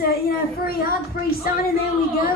just a free hug, free sun, and there we go.